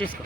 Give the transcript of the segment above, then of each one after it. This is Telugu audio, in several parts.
తీసుకో.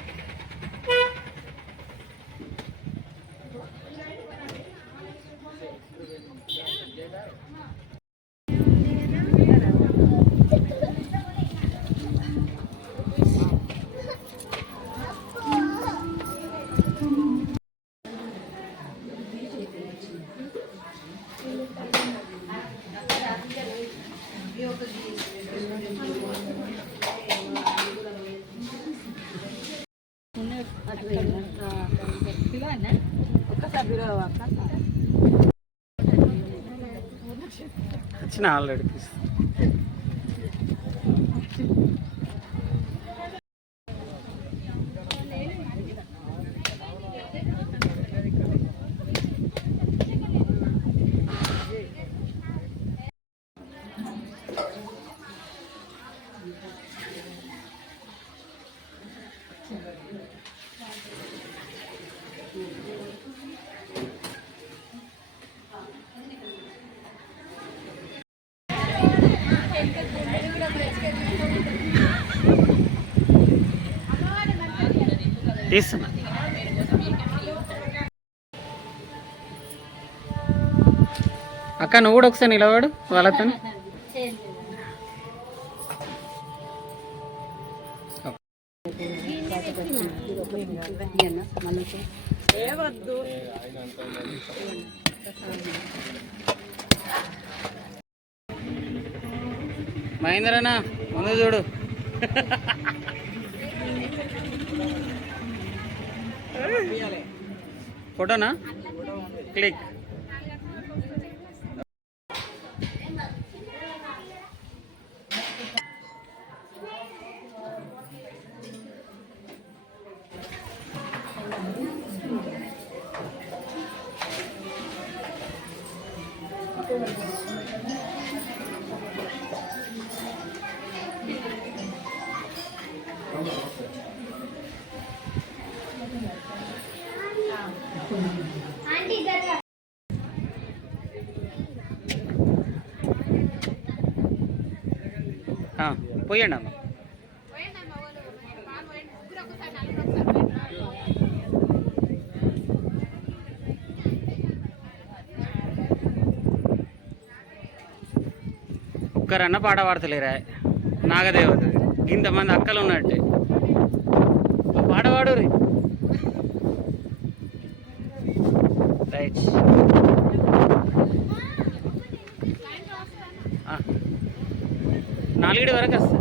వచ్చిన ఆల్రెడీ తీస్తున్నా. అక్క నువ్వు కూడా ఒకసారి నిలబడు వాళ్ళతో. మహేంద్రనా ముందు చూడు. ఫోటోనా క్లిక్. పోయండి అమ్మ. ఒక్కరన్నా పాట పాడతలేరా నాగదేవత? ఇంతమంది అక్కలు ఉన్నట్టే పాట పాడు రీ. రైట్. 4 వరకు వస్తా.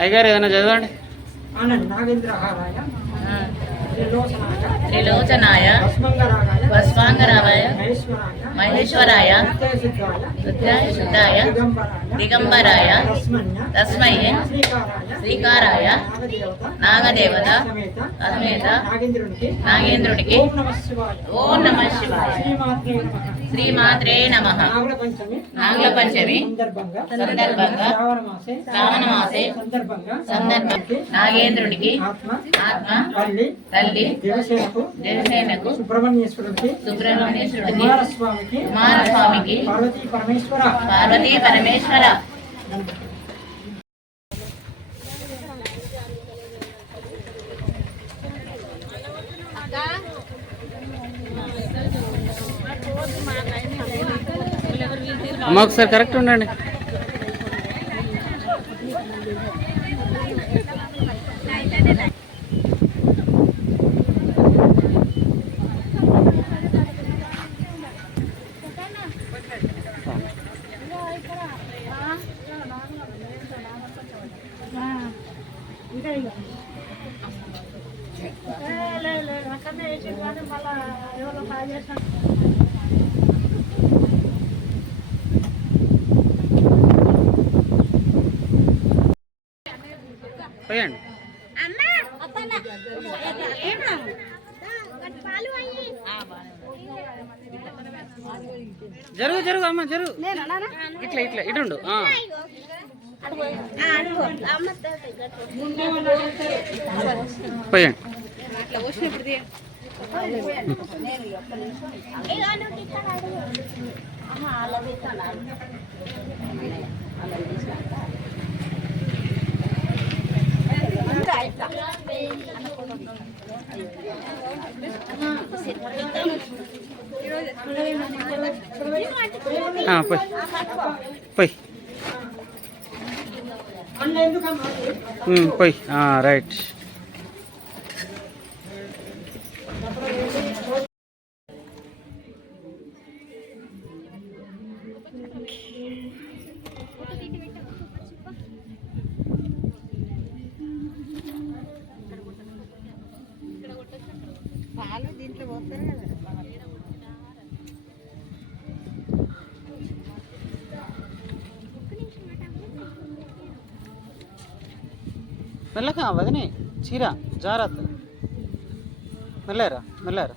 అయ్యగారు ఏదైనా చదవండి. త్రిలోచనాయ భస్మాంగరాయ మహేశ్వరాయ రుద్రాయ శుద్ధాయ దిగంబరాయ తస్మై శ్రీకారాయ నాగదేవత సమేత నాగేంద్రుడికి ఓం నమః శివాయ. శ్రీమాత్రే నమః. నాగుల పంచమి సందర్భంగా శ్రావణ మాసే సందర్భంగా నాగేంద్రుడికి ఆత్మ తల్లి దేవసేనకు సుబ్రహ్మణ్యేశ్వరుడికి కుమారస్వామికి పార్వతీ పరమేశ్వర. అమ్మ ఒకసారి కరెక్ట్ ఉండండి. ఇట్లా ఇట్లా ఇటుండు పోయండి. పోయి పోయి రైట్. పాలు దీంట్లో పోతారు కదా. మెల్లగా వదినే చీర జాగ్రత్త. మెల్లారా మెల్లారా.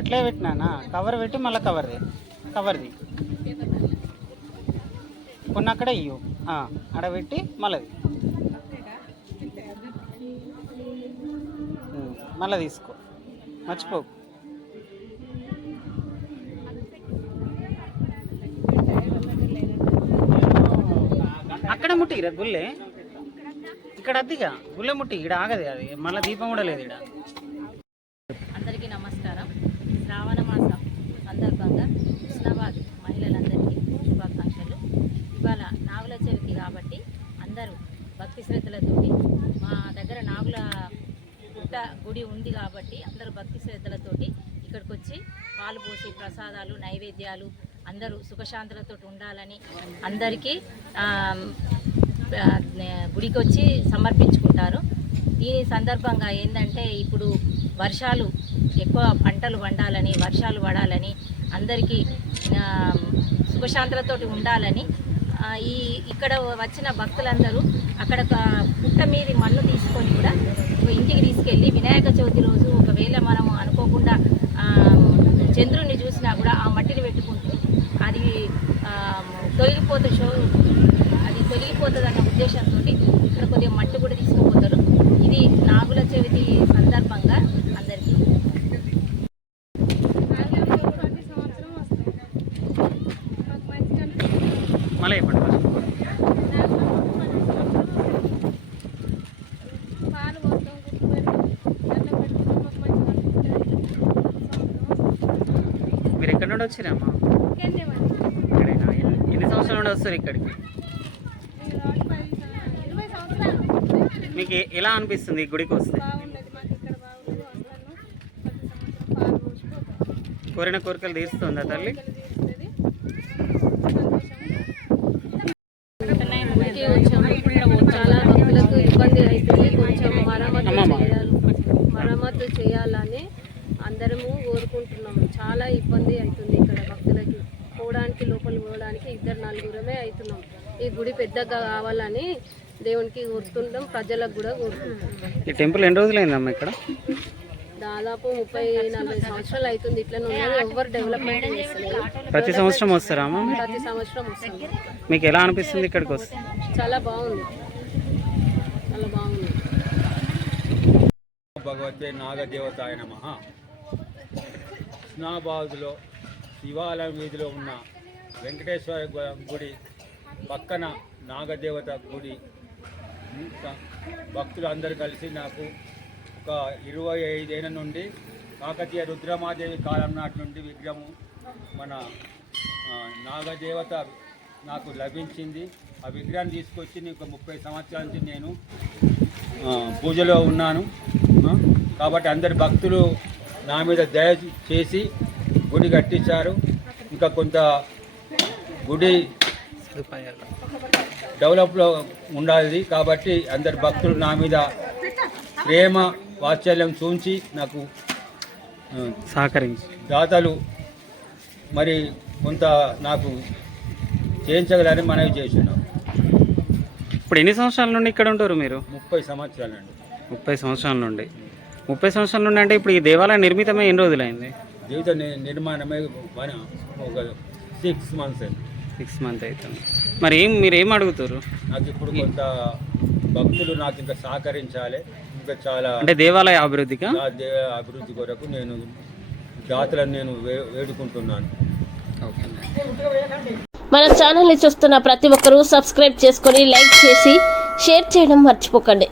అట్లే పెట్టినా కవర్ పెట్టి మళ్ళీ కవర్ది కొన్ని అక్కడ ఇయ్యు అక్కడ పెట్టి మళ్ళీ మళ్ళీ తీసుకో మర్చిపోకు. అక్కడ ముట్టిరా గుల్లే, ఇక్కడ అద్దిగా గుల్లె ముట్టి ఇక్కడ ఆగదు అది, మళ్ళీ దీపం కూడా లేదు ఇక్కడ. అందరికీ నమస్కారం. శ్రావణ మాసం సందర్భంగా హుస్నాబాద్ మహిళలందరికీ శుభాకాంక్షలు. ఇవాళ నాగుల చవితి కాబట్టి అందరూ భక్తి శ్రద్ధలతోటి, మా దగ్గర నాగుల గుడి ఉంది కాబట్టి అందరూ భక్తి శ్రద్ధలతోటి ఇక్కడికి వచ్చి పాలు పోసి ప్రసాదాలు నైవేద్యాలు అందరూ సుఖశాంతులతో ఉండాలని అందరికీ గుడికి వచ్చి సమర్పించుకుంటారు. ఈ సందర్భంగా ఏంటంటే ఇప్పుడు వర్షాలు ఎక్కువ పంటలు పండాలని, వర్షాలు పడాలని, అందరికీ సుఖశాంతులతో ఉండాలని ఇక్కడ వచ్చిన భక్తులందరూ అక్కడ పుట్ట మీది మన్ను తీసుకొని కూడా ఇంటికి తీసుకెళ్ళి వినాయక చవితి రోజు ఒకవేళ మనం అనుకోకుండా చంద్రుడిని చూసినా కూడా ఆ మట్టిని పెట్టుకుంటూ అది తొలగిపోతుంది అన్న ఉద్దేశంతో ఇక్కడ కొద్దిగా మట్టి కూడా తీసుకుపోతారు. ఇది నాగుల చవితి సందర్భంగా అందరికీ మళ్ళీ మీరు ఎక్కడ నుండి వచ్చారమ్మా? ఎన్ని సంవత్సరాల నుండి వస్తారు ఇక్కడికి? మీకు ఎలా అనిపిస్తుంది ఈ గుడికి వస్తే? కోరిన కోరికలు తీరుస్తుందా తల్లి? చాలా భక్తులకు ఇబ్బంది అవుతుంది, కొంచెం మరమ్మతు చేయాలని అందరము కోరుకుంటున్నాము. చాలా ఇబ్బంది అవుతుంది ఇక్కడ భక్తులకి, పోవడానికి లోపల పోవడానికి 2-4 అవుతున్నాం. ఈ గుడి పెద్దగా కావాలని దేవునికి కోరుతుంటాం, ప్రజలకు కూడా కోరుకుంటాం. ఈ టెంపుల్ ఎన్ని రోజులైందమ్మా ఇక్కడ? దాదాపు 30-40 సంవత్సరాలు అవుతుంది. ఇట్లా ఎవరు డెవలప్మెంట్ చేస్తారు. ప్రతి సంవత్సరం వస్తారా అమ్మ? ప్రతి సంవత్సరం వస్తుంది. మీకు ఎలా అనిపిస్తుంది ఇక్కడికి వస్తే? చాలా బాగుంది, చాలా బాగుంది. భగవతే నాగదేవతాయ నమః. హుస్నాబాద్లో శివాలయం వీధిలో ఉన్న వెంకటేశ్వర గుడి పక్కన నాగదేవత గుడి భక్తులు అందరూ కలిసి నాకు ఒక 25 ఏళ్ళ నుండి కాకతీయ రుద్రమాదేవి కాలం నాటి నుండి విగ్రహము మన నాగదేవత నాకు లభించింది. ఆ విగ్రహాన్ని తీసుకొచ్చి నీకు 30 సంవత్సరాల నుంచి నేను పూజలో ఉన్నాను. కాబట్టి అందరి భక్తులు నా మీద దయ చేసి గుడి కట్టించారు. ఇంకా కొంత గుడి డెవలప్లో ఉండాలి కాబట్టి అందరి భక్తులు నా మీద ప్రేమ వాత్సల్యం చూంచి నాకు సహకరించి దాతలు మరి కొంత నాకు చేయించగలని మనవి చేస్తున్నాం. ఇప్పుడు ఎన్ని సంవత్సరాల నుండి ఇక్కడ ఉంటారు మీరు? 30 సంవత్సరాలండి. 30 సంవత్సరాల నుండి. 30 సంవత్సరాల నుండి అంటే ఇప్పుడు ఈ దేవాలయం నిర్మితమై ఎన్ని రోజులైంది? జీవిత నిర్మాణమే ఒక 6 మంత్స్ అయింది. 6 మంత్ అవుతుంది. మరి మీరు ఏం అడుగుతారు? నాకు ఇప్పుడు కొంత భక్తులు నాకు ఇంకా సహకరించాలి, ఇంకా చాలా అంటే దేవాలయ అభివృద్ధిగా, అభివృద్ధి కొరకు నేను దాతలను నేను వేడుకుంటున్నాను. ఓకే. మన ఛానల్ని చూస్తున్న ప్రతి ఒక్కరూ సబ్స్క్రైబ్ చేసుకొని లైక్ చేసి షేర్ చేయడం మర్చిపోకండి.